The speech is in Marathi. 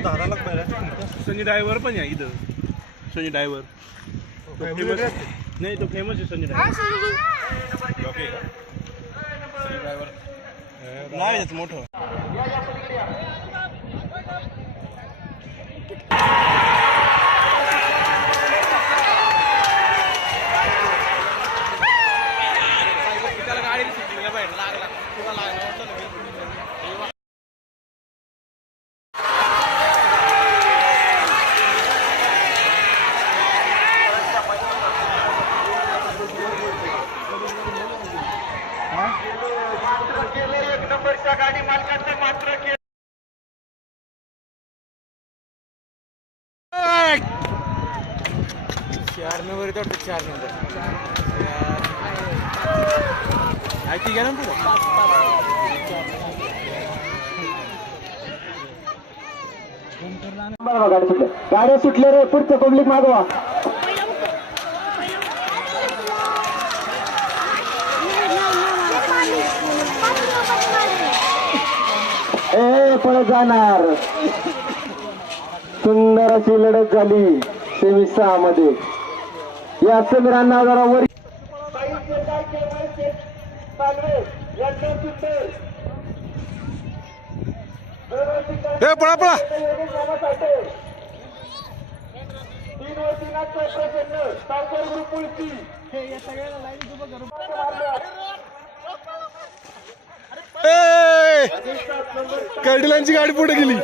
सनी ड्रायव्हर पण या इथं. सनी ड्रायव्हर नाही, तो फेमस आहे सनी ड्रायव्हर. नाव आहे त्याचं मोठं. गाडी मालकांचं मात्र 4 नंबर 4 नंबर आयटी घ्या ना पुढे. गाड्या सुटल्या रे, पुढचं पब्लिक मागवा. पळत जाणार. सुंदर अशी लढत झाली सेमी 6 मध्ये. या समीरांना जरा वर पळा पळा. 3 वर 3 सावकर ग्रुप उलटी या सगळ्याला लाईन उभं करून कडलांची गाडी पुढे गेली.